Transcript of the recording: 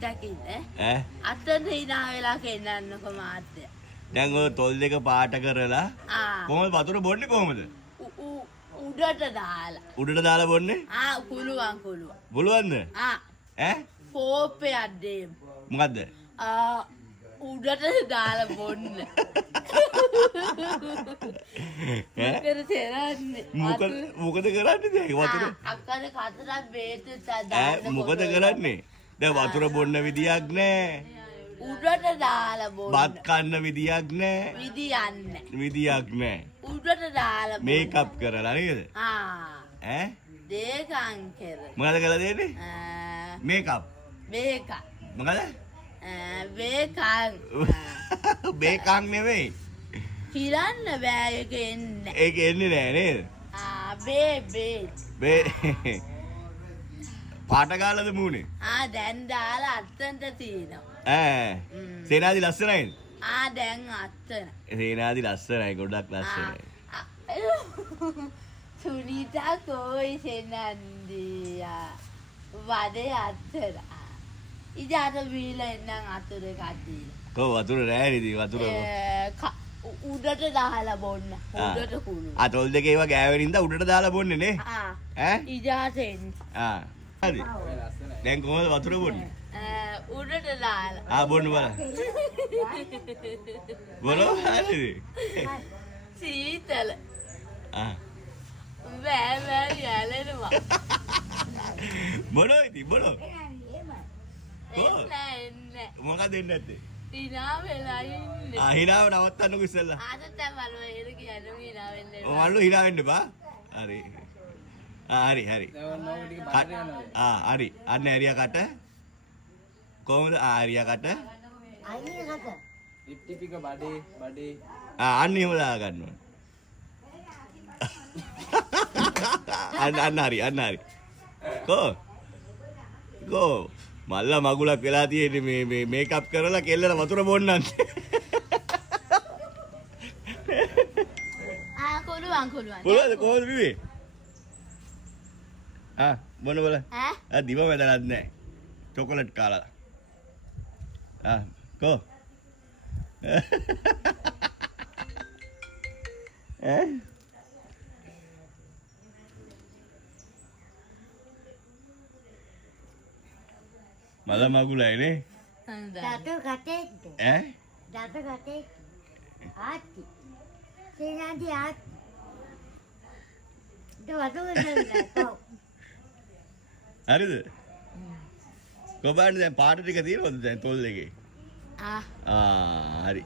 දකින්න ඈ අතන hina වෙලා කෙන්නන්නකො මාත්‍ය දැන් ඔය තොල් දෙක පාට කරලා ආ කොහොමද වතුර බොන්නේ කොහොමද උඩට දාලා උඩට දාලා බොන්නේ පුළුවන් බලවන්ද ඈ කෝපයක් දෙම් මොකද්ද උඩට දාලා බොන්න මොකද කරන්නේ දැන් වතුර අක්කර කතරක් බේත මොකද කරන්නේ දැන් වතුර බොන්න විදියක් නැහැ උඩට දාලා බොන්න බත් කන්න විදියක් නැහැ විදියක් නැහැ උඩට දාලා මේකප් කරලා නේද ඈ දේකම් කර මොකද කරලා දෙන්නේ මේකප් මොකද බේකම් නෙවෙයි කිරන්න බෑ ඒක එන්නේ ඒක එන්නේ නෑ නේද බේ පාට ගාලාද මූනේ දැන් දාලා අත්තන්ට තියෙනවා සේනාදි ලස්සනයිද දැන් අත්තන සේනාදි ලස්සනයි ගොඩක් ලස්සනයි සුනීතා කෝයි සෙනන්දියා වදේ අත්තර ඉජාට බීලා එන්නම් අතුර කට්ටිය කො වතුර නෑ නේද වතුර උඩට දාලා බොන්න උඩට කුළු තොල් දෙක ඒවා ගෑවෙනින්ද උඩට දාලා බොන්නේ නේ ඈ ඉජාට එන්න හරි දැන් කොහොමද වතුර බොන්නේ උඩට දාලා බොන්න බලන්න බලෝ හරිද සීතල බෑ යැලෙනවා මොනෝ ඉතින් මොනෝ එන්න මොකද දෙන්නේ නැත්තේ hina වෙලා ඉන්නේ හිනාව නවත්තන්නකෝ ඉස්සෙල්ලා ආද තමයි මම ඒක කියන්නේ hina වෙන්න මල්ලු හිනා වෙන්න බා හරි හරි හරි අන්න ඇරියා කට කොහොමද ඇරියා කට ටිපික බඩේ අන්න එහෙම දා ගන්නවා අන්න හරි කෝ මල්ලා මගුලක් වෙලා තියෙන්නේ මේ මේකප් කරලා කෙල්ලට වතුර බොන්නන්නේ පුළුවන් කොහොමද බිවේ මොන බල දිව වැදගත් නැහැ චොකලට් කාලා කෝ මල මගුලයි නේ Dato kate ati senadi ati හරිද කොබාන්නේ දැන් පාට ටික තියෙනවද දැන් තොල් දෙකේ හරි